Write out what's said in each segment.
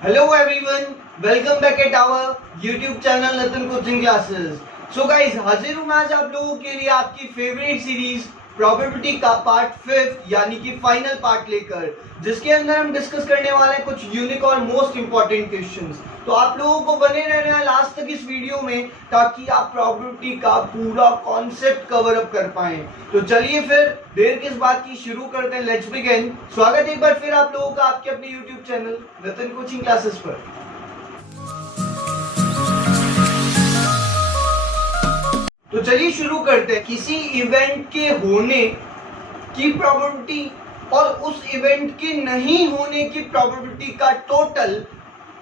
Hello everyone, welcome back at our YouTube channel Nathan Coaching Classes. So guys, हाजिर हूँ मैं आज आप लोगों के लिए आपकी फेवरेट सीरीज प्रोबेबिलिटी का पार्ट 5 यानी कि फाइनल पार्ट लेकर, जिसके अंदर हम डिस्कस करने वाले हैं कुछ यूनिक और मोस्ट इंपॉर्टेंट क्वेश्चंस। तो आप लोगों को बने रहना है लास्ट तक इस वीडियो में ताकि आप प्रोबेबिलिटी का पूरा कॉन्सेप्ट कवर अप कर पाएं। तो चलिए फिर देर किस बात की, शुरू करते हैं। Let's begin. स्वागत एक बार फिर आप लोगों का आपके अपने यूट्यूब चैनल रतन कोचिंग क्लासेस पर। तो चलिए शुरू करते हैं। किसी इवेंट के होने की प्रोबेबिलिटी और उस इवेंट के नहीं होने की प्रोबेबिलिटी का टोटल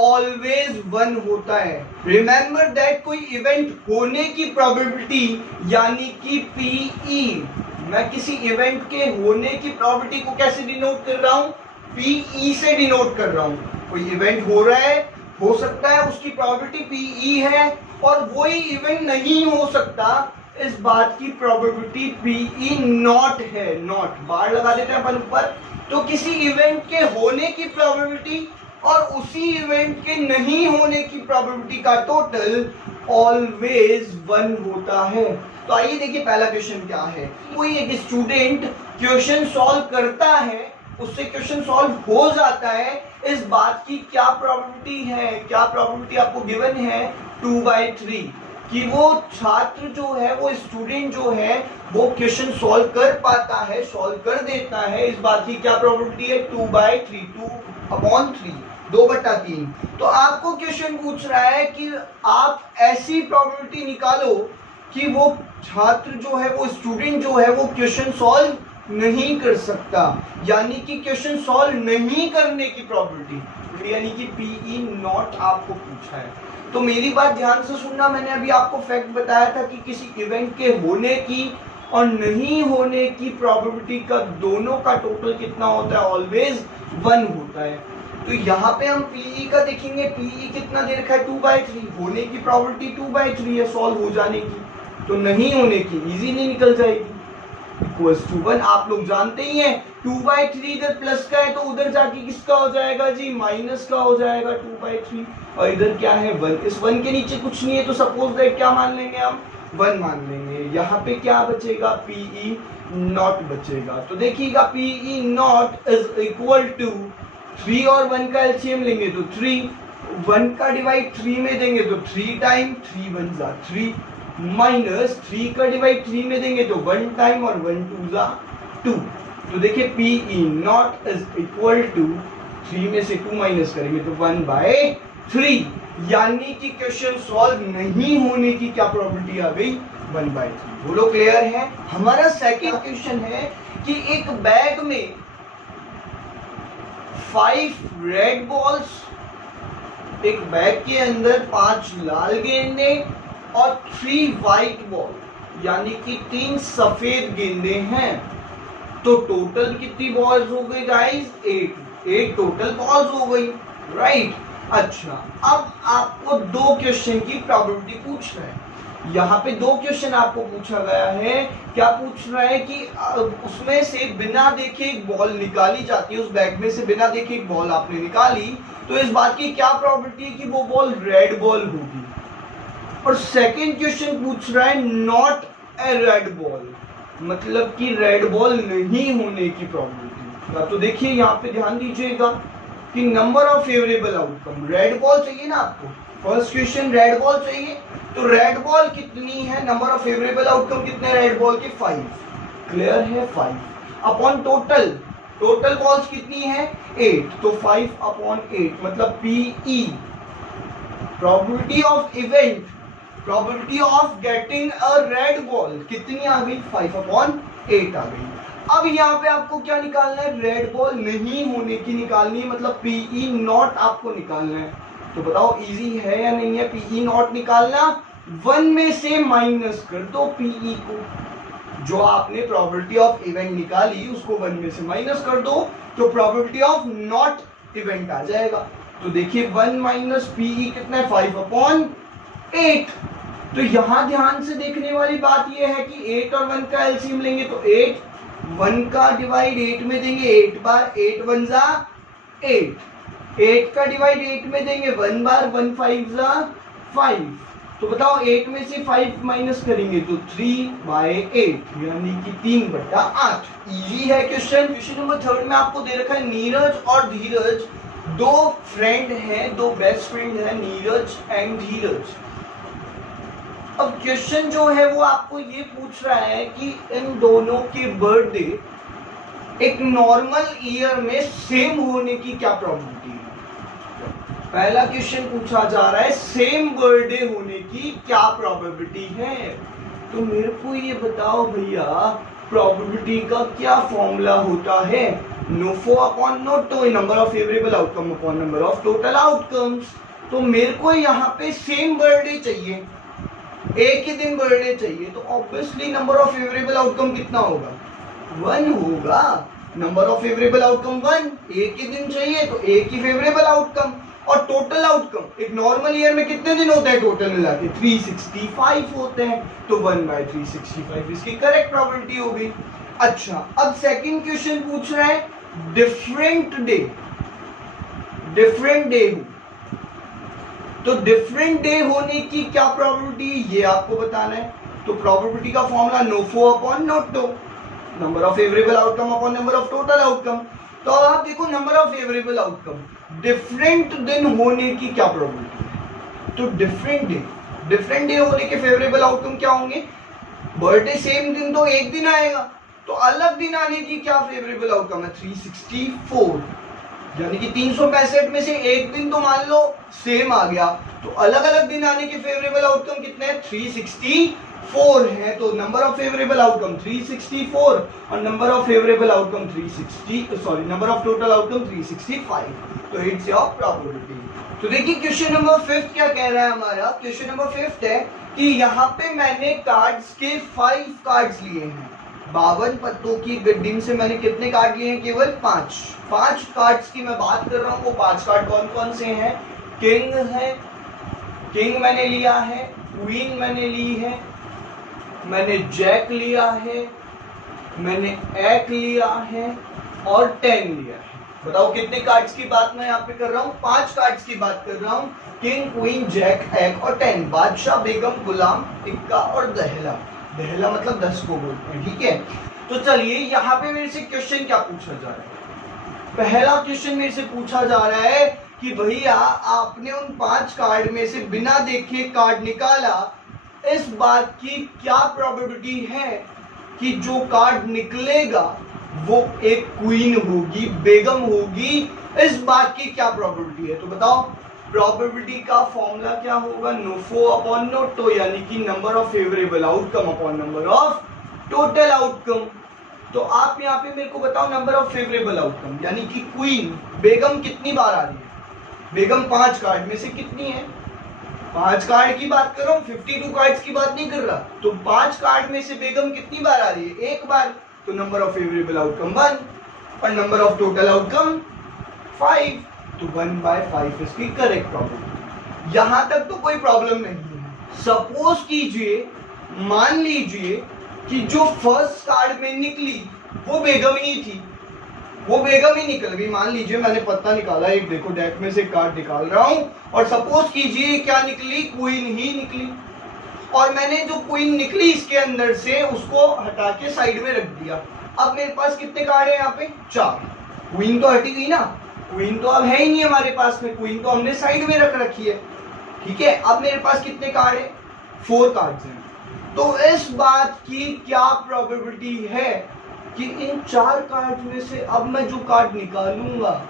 ऑलवेज 1 होता है। रिमेंबर दैट कोई इवेंट होने की प्रोबेबिलिटी यानी कि पीई, मैं किसी इवेंट के होने की प्रोबेबिलिटी को कैसे डिनोट कर रहा हूं? पीई से डिनोट कर रहा हूं। कोई इवेंट हो रहा है, हो सकता है उसकी प्रोबेबिलिटी पीई है, और वही इवेंट नहीं हो सकता, इस बात की प्रोबेबिलिटी पीई नॉट है। नॉट बार लगा देते हैं अपन ऊपर। तो किसी इवेंट के होने की प्रोबेबिलिटी और उसी इवेंट के नहीं होने की प्रोबेबिलिटी का टोटल ऑलवेज 1 होता है। तो आइए देखिए पहला क्वेश्चन क्या है। कोई एक स्टूडेंट क्वेश्चन सॉल्व करता है, उससे क्वेश्चन सॉल्व हो जाता है, इस बात की क्या प्रोबेबिलिटी है? क्या प्रोबेबिलिटी आपको गिवन है? 2/3 कि वो छात्र जो है, वो स्टूडेंट जो है, वो क्वेश्चन सॉल्व कर पाता है, सॉल्व कर देता है, इस बात की क्या प्रोबेबिलिटी है? 2/3, 2/3, 2/3। तो आपको क्वेश्चन पूछ रहा है कि आप ऐसी प्रोबेबिलिटी निकालो कि वो छात्र जो है, वो स्टूडेंट जो है, वो क्वेश्चन सॉल्व नहीं कर सकता, यानी कि क्वेश्चन सॉल्व नहीं करने की प्रोबेबिलिटी, यानी कि पीई नॉट आपको पूछा है। तो मेरी बात ध्यान से सुनना, मैंने अभी आपको फैक्ट बताया था कि किसी इवेंट के होने की और नहीं होने की प्रोबेबिलिटी का दोनों का टोटल कितना होता है? ऑलवेज 1 होता है। तो यहाँ पे हम पीई का देखेंगे, पीई कितना दे रखा है? 2/3। होने की प्रोबेबिलिटी 2/3 है सॉल्व हो जाने की, तो नहीं होने की इजी नहीं निकल जाएगी, इक्वल्स टू 1। आप लोग जानते ही हैं 2/3 इधर प्लस का है तो उधर जाके किसका हो जाएगा जी? माइनस का हो जाएगा 2/3। और इधर क्या है? 1। इस 1 के नीचे कुछ नहीं है, तो सपोज दैट क्या मान लेंगे हम? 1 मान लेंगे। यहाँ पे क्या बचेगा? पीई नॉट बचेगा। तो देखिएगा PE not is equal to 3 और 1 का एलसीएम लेंगे तो 3, 1 का डिवाइड 3 में देंगे तो 3 टाइम, 3 1 जा 3, माइनस 3 का डिवाइड 3 में देंगे तो 1 टाइम, और 1 2 जा 2। तो देखिए PE not is equal to 3 में से 2 माइनस करेंगे तो 1/3, यानी कि क्वेश्चन सॉल्व नहीं होने की क्या प्रोबेबिलिटी आ गई? 1/3। बोलो क्लियर है? हमारा सेकंड क्वेश्चन है कि एक बैग में 5 रेड बॉल्स, एक बैग के अंदर 5 लाल गेंदे और 3 व्हाइट बॉल, यानी कि 3 सफेद गेंदे हैं। तो टोटल कितनी बॉल्स हो गई गाइस? 8 टोटल बॉल्स हो गई, राइट। अच्छा, अब आपको 2 क्वेश्चन की प्रोबेबिलिटी पूछ रहा है। यहाँ पे 2 क्वेश्चन आपको पूछा गया है। क्या पूछ रहा है कि उसमें से बिना देखे एक बॉल निकाली जाती है, उस बैग में से बिना देखे एक बॉल आपने निकाली, तो इस बात की क्या प्रोबेबिलिटी है कि वो बॉल रेड बॉल होगी। और सेकंड क्वेश्चन पूछ रहा है नॉट ए रेड बॉल, मतलब कि रेड बॉल नहीं होने की प्रोबेबिलिटी। तो देखिए यहाँ पे ध्यान दीजिएगा कि number of favourable outcome, red ball चाहिए ना आपको, फर्स्ट क्वेश्चन रेड बॉल चाहिए, तो रेड बॉल कितनी है? नंबर ऑफ फेवरेबल आउटकम कितने रेड बॉल के? 5। क्लियर है? 5 अपॉन टोटल, टोटल बॉल्स कितनी है? 8, तो 5/8, मतलब PE probability of event, probability of getting a red ball कितनी आ गई? 5/8 आ गई। अब यहाँ पे आपको क्या निकालना है? रेड बॉल नहीं होने की निकालनी है, मतलब पीई नॉट आपको निकालना है। तो बताओ इजी है या नहीं है पीई नॉट निकालना? 1 में से माइनस कर दो पीई को, जो आपने प्रोबेबिलिटी ऑफ इवेंट निकाली उसको 1 में से माइनस कर दो, तो प्रोबेबिलिटी ऑफ नॉट इवेंट आ जाएगा। तो देखिए 1 माइनस पीई कितना है? 5/8। तो यहां ध्यान से देखने वाली बात यह है कि 8 और 1 का एलसीएम लेंगे तो 8, 1 का डिवाइड 8 में देंगे 8 बार, 8 1 जा 8, 8 का डिवाइड 8 में देंगे 1 बार, 1 5 5। तो बताओ 8 में से 5 माइनस करेंगे तो 3/8 यानी कि 3/8। इजी है क्वेश्चन। क्वेश्चन नंबर 3 में आपको दे रखा है नीरज और धीरज दो फ्रेंड हैं, दो बेस्ट फ्रेंड हैं, नीरज एंड धीरज। अब क्वेश्चन जो है वो आपको ये पूछ रहा है कि इन दोनों के बर्थडे एक नॉर्मल ईयर में सेम होने की क्या प्रोबेबिलिटी है। पहला क्वेश्चन पूछा जा रहा है सेम बर्थडे होने की क्या प्रोबेबिलिटी है। तो मेरे को ये बताओ भैया प्रोबेबिलिटी का क्या फॉर्मूला होता है। NO4 upon NO2 number of favourable outcome upon number of total outcomes. तो मेरे को यहाँ पे सेम बर्थडे चाहिए, एक ही दिन बर्थडे चाहिए, तो obviously number of favourable outcome कितना होगा, 1 होगा। नंबर ऑफ फेवरेबल आउटकम 1, एक ही दिन चाहिए तो एक ही फेवरेबल आउटकम। और टोटल आउटकम एक नॉर्मल ईयर में कितने दिन होते हैं टोटल मिला के, 365 होते हैं। तो 1/365 इसकी करेक्ट प्रोबेबिलिटी होगी। अच्छा, अब सेकंड क्वेश्चन पूछ रहा है डिफरेंट डे हो, तो डिफरेंट डे होने की क्या प्रोबेबिलिटी ये आपको बताना है। तो प्रोबेबिलिटी का formula NO4 upon NO2 number of favourable outcome upon number of total outcome. तो अब आप देखो number of favourable outcome different दिन होने की क्या प्रोबेबिलिटी है। तो डिफरेंट डे होने के फेवरेबल आउटकम क्या होंगे, बर्थडे सेम दिन तो एक दिन आएगा, तो अलग दिन आने की क्या फेवरेबल आउटकम है, 364 यानी कि 365 में से एक दिन तो मान लो सेम आ गया, तो अलग अलग दिन आने के फेवरेबल आउटकम कितने हैं, 364 है। तो नंबर ऑफ फेवरेबल आउटकम 364 और number of favourable outcome number of total outcome 365। तो इट्स योर प्रोबेबिलिटी। तो देखिए क्वेश्चन नंबर 5 क्या कह रहा है हमारा। क्वेश्चन नंबर 5 है कि यहाँ पे मैंने कार्ड्स के 5 कार्ड्स लिए हैं, 52 पत्तों की गड्डी से मैंने कितने कार्ड लिए हैं, केवल 5 कार्ड्स की मैं बात कर रहा हूँ। वो 5 कार्ड कौन कौन से हैं, किंग है, किंग मैंने लिया है, क्वीन मैंने ली है, मैंने जैक लिया है, मैंने एक लिया है और 10 लिया है। बताओ कितने कार्ड्स की बात मैं यहाँ पे कर रहा हूँ, 5 कार्ड्स की बात कर रहा हूँ, किंग क्वीन जैक एक और 10। बादशाह बेगम गुलाम इक्का और दहला, दहला मतलब 10 को बोलते हैं, ठीक है। तो चलिए यहाँ पे मेरे से क्वेश्चन क्या पूछा जा रहा है। पहला क्वेश्चन मेरे से पूछा जा रहा है कि भैया आपने उन 5 कार्ड में से बिना देखे कार्ड निकाला, इस बात की क्या प्रोबेबिलिटी है कि जो कार्ड निकलेगा वो एक क्वीन होगी, बेगम होगी, इस बात की क्या प्रोबेबिलिटी है। तो बताओ प्रोबेबिलिटी का फॉर्मूला क्या होगा, NO4 अपॉन NO2 यानी कि number of favourable outcome upon number of total outcome. तो आप यहाँ पे मेरे को बताओ नंबर ऑफ फेवरेबल आउटकम यानी कि क्वीन बेगम कितनी बार आ रही है, बेगम 5 कार्ड में से कितनी है, 5 कार्ड की बात कर रहा हूँ, 52 कार्ड्स की बात नहीं कर रहा। तो 5 कार्ड में से बेगम कितनी बार आ रही है, एक बार। तो नंबर ऑफ फेवरेबल आउटकम 1 और नंबर ऑफ टोटल आउटकम 5। तो 1/5 इसकी करेक्ट प्रॉब्लम। यहां तक तो कोई प्रॉब्लम नहीं है। सपोज कीजिए, मान लीजिए कि जो फर्स्ट कार्ड में निकली वो बेगम ही थी, वो बेगम ही निकल गई। मान लीजिए मैंने पत्ता निकाला, एक देखो डेक में से कार्ड निकाल रहा हूं और सपोज कीजिए क्या निकली, क्वीन ही निकली। और मैंने जो क्वीन निकली इसके अंदर से उसको हटा के साइड में रख दिया। अब मेरे पास कितने कार्ड है यहाँ पे, 4। क्वीन तो हटी गई ना, क्वीन तो अब है ही नहीं हमारे पास में, क्वीन तो हमने साइड में रख रखी है, ठीक है। अब मेरे पास कितने कार्ड है, 4 कार्ड्स हैं। तो इस बात की क्या प्रोबेबिलिटी है कि इन 4 कार्ड में से अब मैं जो कार्ड निकालूंगा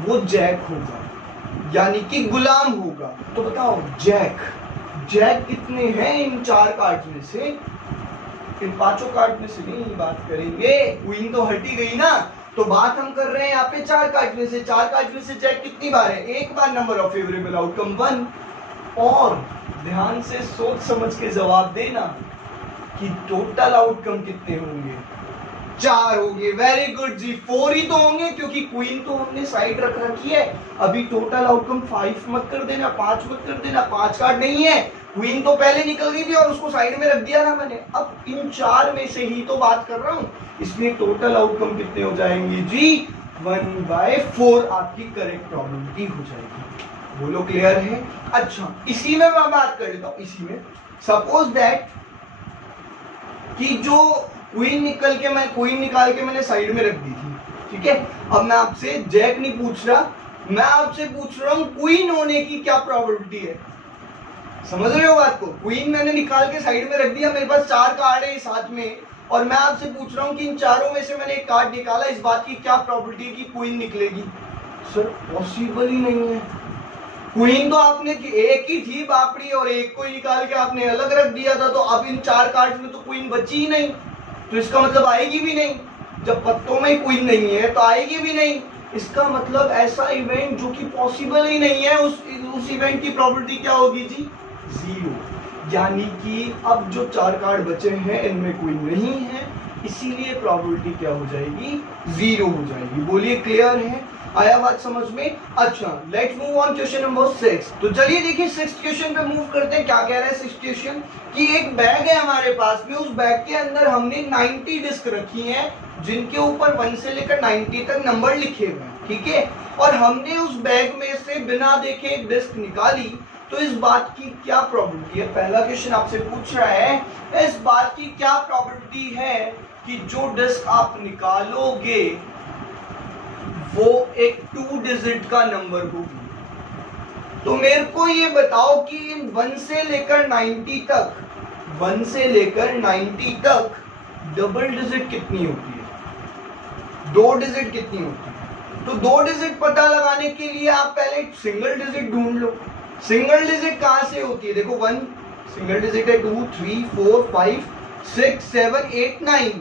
वो जैक होगा यानी कि गुलाम होगा। तो बताओ जैक कितने हैं इन 4 कार्ड में से, इन 5 कार्ड में से नहीं बात करेंगे, क्वीन तो हटी गई ना। तो बात हम कर रहे हैं यहाँ पे 4 कार्ड में से, 4 कार्ड में से जैक कितनी बार है, एक बार। Number of favourable outcome 1। और ध्यान से सोच समझ के जवाब देना कि टोटल आउटकम कितने होंगे, 4 होंगे। वेरी गुड जी, 4 ही तो होंगे क्योंकि क्वीन तो हमने साइड रख रखी है। अभी टोटल आउटकम 5 मत कर देना, 5 मत कर देना, 5 कार्ड नहीं है, क्वीन तो पहले निकल गई थी और उसको साइड में रख दिया था मैंने। अब इन 4 में से ही तो बात कर रहा हूं, इसलिए टोटल आउटकम कितने हो जाएंगे जी, 1/4 आपकी करेक्ट प्रोबेबिलिटी हो जाएगी। बोलो क्लियर है? अच्छा, इसी में मैं बात कर लेता हूं। इसी में सपोज दैट कि जो क्वीन निकाल के मैंने साइड में रख दी थी, ठीक है। अब मैं आपसे जैक नहीं पूछ रहा, मैं आपसे पूछ रहा हूं क्वीन होने की क्या प्रोबेबिलिटी है। समझ रहे हो बात को? क्वीन मैंने निकाल के साइड में रख दिया, मेरे पास 4 कार्ड है साथ में, और मैं आपसे पूछ रहा हूं कि इन चारों में से मैंने एक कार्ड निकाला, इस बात की क्या प्रोबेबिलिटी है कि क्वीन निकलेगी? सर पॉसिबल ही नहीं है। क्वीन तो आपने एक ही थी बापड़ी, और एक को निकाल के आपने अलग रख दिया था, तो अब इन 4 कार्ड में तो क्वीन बची ही नहीं, तो इसका मतलब आएगी भी नहीं। जब पत्तों में क्वीन नहीं है तो आएगी भी नहीं। इसका मतलब ऐसा इवेंट जो कि पॉसिबल ही नहीं है, उस इवेंट की प्रोबेबिलिटी क्या होगी जी? 0। यानी कि अब जो 4 कार्ड बचे हैं इनमें क्वीन नहीं है, इसीलिए प्रोबेबिलिटी क्या हो जाएगी? 0 हो जाएगी। बोलिए क्लियर है? आया बात समझ में? अच्छा, let's move on question number 6। तो चलिए देखिए 6th क्वेश्चन पे मूव करते हैं। क्या कह रहा है 6th क्वेश्चन? कि एक बैग है हमारे पास में, उस बैग के अंदर हमने 90 डिस्क रखी हैं, जिनके ऊपर 1 से लेकर 90 तक नंबर लिखे हुए हैं, ठीक है। और हमने उस बैग में से बिना देखे एक डिस्क निकाली, तो इस बात की क्या प्रोबेबिलिटी है? पहला क्वेश्चन आपसे पूछ रहा है, इस बात की क्या प्रोबेबिलिटी है कि जो डिस्क आप निकालोगे वो एक 2 डिजिट का नंबर होगी। तो मेरे को ये बताओ कि इन 1 से लेकर 90 तक, 1 से लेकर 90 तक डबल डिजिट कितनी होती है? 2 डिजिट कितनी होती है? तो 2 डिजिट पता लगाने के लिए आप पहले सिंगल डिजिट ढूंढ लो। सिंगल डिजिट कहां से होती है? देखो 1 सिंगल डिजिट है, 2 3 4 5 6 7 8 9।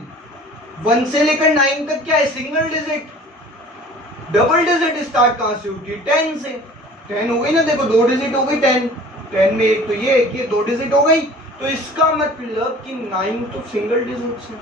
1 से लेकर 9 तक क्या है? Single digit. Double digit start कहां से होती है? 10 से। 10 हो गई ना, देखो 2 डिजिट हो गई 10, 10 में एक तो ये 2 डिजिट हो गई। तो इसका मतलब कि 9 तो सिंगल डिजिट है।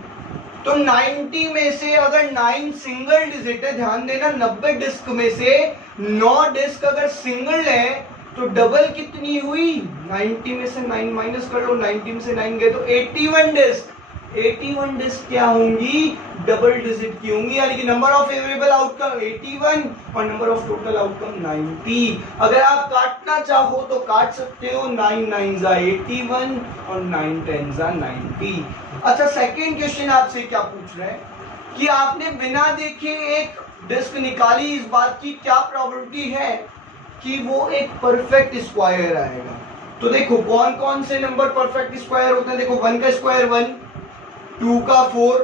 तो 90 में से अगर 9 सिंगल डिजिट है, ध्यान देना 90 डिस्क में से 9 डिस्क अगर सिंगल है तो डबल कितनी हुई? 90 में से 9 माइनस कर लो, 90 में से 9 गए तो 81 डिस्क। 81 डिस्क क्या होंगी? डबल डिजिट की होंगी। यानी कि नंबर ऑफ फेवरेबल आउटकम 81 और नंबर ऑफ टोटल आउटकम 90। अगर आप काटना चाहो तो काट सकते हो, 9 9 जा 81 और 9 10 जा 90। अच्छा, सेकेंड क्वेश्चन आपसे क्या पूछ रहे हैं कि आपने बिना देखे एक डिस्क निकाली, इस बात की क्या प्रोबेबिलिटी है कि वो एक परफेक्ट स्क्वायर आएगा? तो देखो कौन कौन से नंबर परफेक्ट स्क्वायर होते हैं। देखो 1 का स्क्वायर 1, 2 का 4,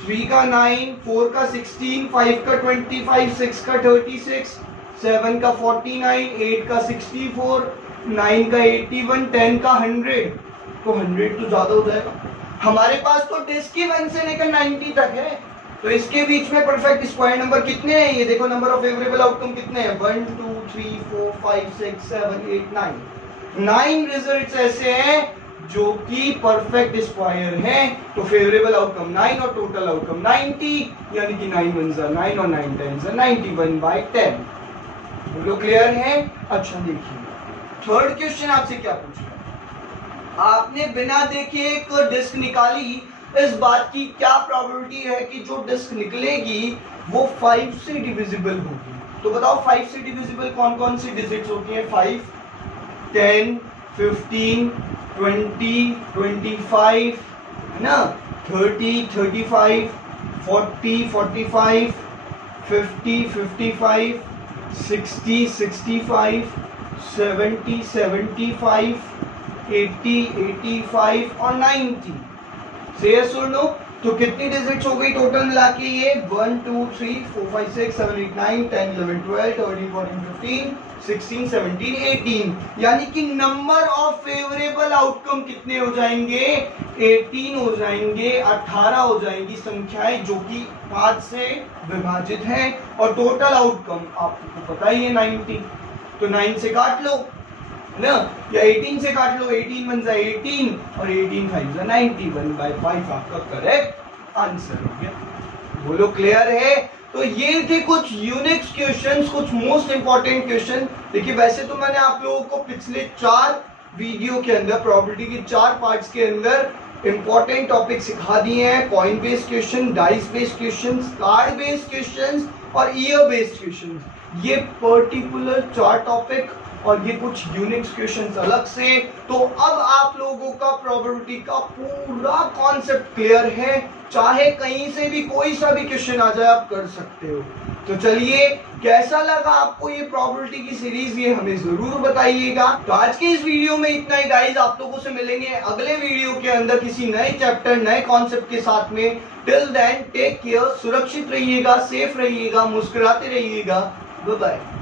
3 का 9, 4 का 16, 5 का 25, 6 का 36, 7 का 49, 8 का 64, 9 का 81, 10 का 100। तो 100 तो ज्यादा हो जाएगा। हमारे पास तो डिस्क ही 1 से लेकर 90 तक है, तो इसके बीच में परफेक्ट स्क्वायर नंबर कितने हैं? ये देखो नंबर ऑफ फेवरेबल आउटकम कितने हैं? 1 2 3 4 5 6 7 8 9। 9 रिजल्ट्स ऐसे हैं जो कि परफेक्ट स्क्वायर हैं। तो फेवरेबल आउटकम 9 और टोटल आउटकम 90, यानी कि 9 1 जा 9 और 9 10 जा 91/10। बोलो क्लियर है? अच्छा देखिए थर्ड क्वेश्चन आपसे क्या पूछ रहा है? आपने बिना देखे एक डिस्क निकाली, इस बात की क्या प्रोबेबिलिटी है कि जो डिस्क निकलेगी वो 5 से डिविजिबल होगी? तो बताओ 5 से डिविजिबल कौन कौन सी डिजिट्स होती हैं? 5, 10, 15, 20, 25, है ना, 30, 35, 40, 45, 50, 55, 60, 65, 70, 75, 80, 85 और 90। से यस और नो? तो कितनी डिजिट्स हो गई टोटल मिला के? ये 1 2 3 4 5 6 7 8 9 10 11 12 13 14 15 16 17 18। यानी कि नंबर ऑफ फेवरेबल आउटकम कितने हो जाएंगे? 18 हो जाएंगे, 18 हो जाएंगी संख्याएं जो कि 5 से विभाजित हैं। और टोटल आउटकम आपको पता ही है 90, तो 9 से काट लो ना, या 18 से काट लो, 18 1 जा 18 और 18 5 जा 91/5 आपका करेक्ट आंसर हो गया। बोलो क्लियर है? तो ये थे कुछ यूनिक क्वेश्चंस, कुछ मोस्ट इंपॉर्टेंट क्वेश्चन। देखिए वैसे तो मैंने आप लोगों को पिछले 4 वीडियो के अंदर प्रोबेबिलिटी के 4 पार्ट्स के अंदर इंपॉर्टेंट टॉपिक सिखा दिए हैं। Coin based question, dice based question, card based question और ईयर बेस्ड क्वेश्चन, ये पर्टिकुलर 4 टॉपिक और ये कुछ यूनिक्स क्वेश्चंस अलग से। तो अब आप लोगों का प्रोबेबिलिटी का पूरा कॉन्सेप्ट क्लियर है, चाहे कहीं से भी कोई सा भी क्वेश्चन आ जाए आप कर सकते हो। तो चलिए, कैसा लगा आपको ये प्रोबेबिलिटी की सीरीज, ये हमें जरूर बताइएगा। तो आज के इस वीडियो में इतना ही गाइस, आप लोगों से मिलेंगे अगले वीडियो के अंदर किसी नए चैप्टर नए कॉन्सेप्ट के साथ में। टिल देन टेक केयर, सुरक्षित रहिएगा, सेफ रहिएगा, मुस्कुराते रहिएगा। Bye bye.